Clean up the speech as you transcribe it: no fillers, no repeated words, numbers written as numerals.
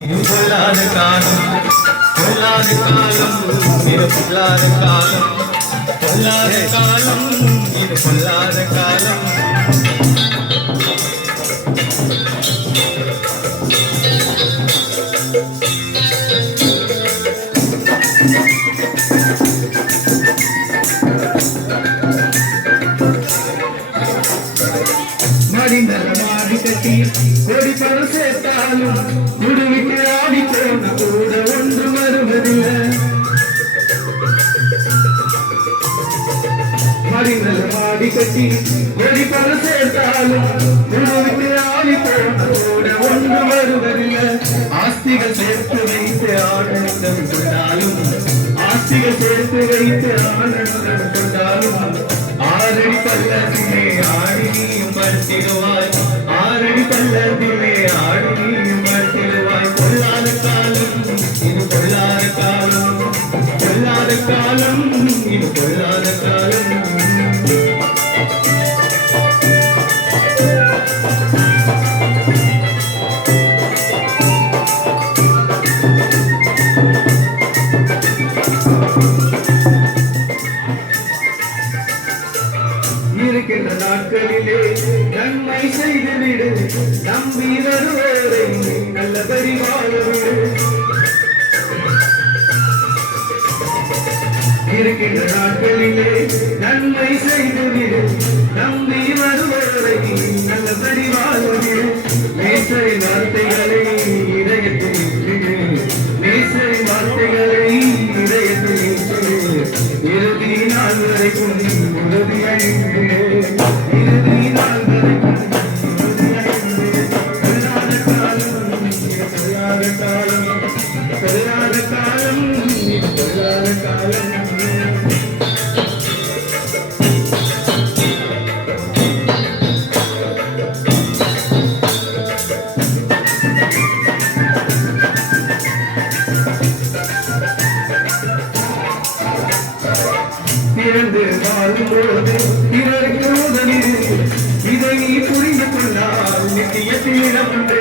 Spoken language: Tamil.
பொல்லாத காலம் பொல்லாத காலம் இது பொல்லாத காலம் பொல்லாத காலம் இது பொல்லாத காலம் மாடி கட்டி கொடி பல சேர்த்தாலும் குடுவிக்கு ஆடி போன கூட ஒன்று வருவதில்லை மாடி கட்டி கொடி பல சேர்த்தாலும் குடுவிக்கு ஆடி போன கூட ஒன்று வருவதில்லை ஆஸ்திகள் சேர்த்து வைத்து ஆனந்தம் கொண்டாலும் ஆஸ்திகள் சேர்த்து வைத்து ஆனந்தம் கொண்டாலும் ஆரடி பல்லத்திலே ஆடி நீயும் மறுத்திடுவாய் ஆரடி பல்லத்திலே ஆடி நீயும் மறுத்திடுவாய் பொல்லாத காலம் இது பொல்லாத காலம் பொல்லாத காலம் இது பொல்லாத காலம் இருக்கின்ற நாட்களிலே நன்மை செய்துவிடு நம்பி வருவோரை நல்லபடி வாழவிடு இருக்கின்ற நாட்களிலே நன்மை செய்துவிடு நம்பி வருவோரை நல்லபடி வாழவிடு நேசை வார்த்தைகளை இதயத்தில் நேசை வார்த்தைகளை இதயத்தில் இறுதி நாள் வரைக்கும் உறுதியடைந்து இறுதி நாள் வரைக்கும் உறுதியடைந்து பொல்லாத காலம் பொல்லாத காலம் பொல்லாத காலம் பொல்லாத காலம் பிறந்து வாழும்போது பிறருக்கு உதவிடு இதை நீ புரிந்து கொண்டால் நித்தியத்தில் இடம் உண்டு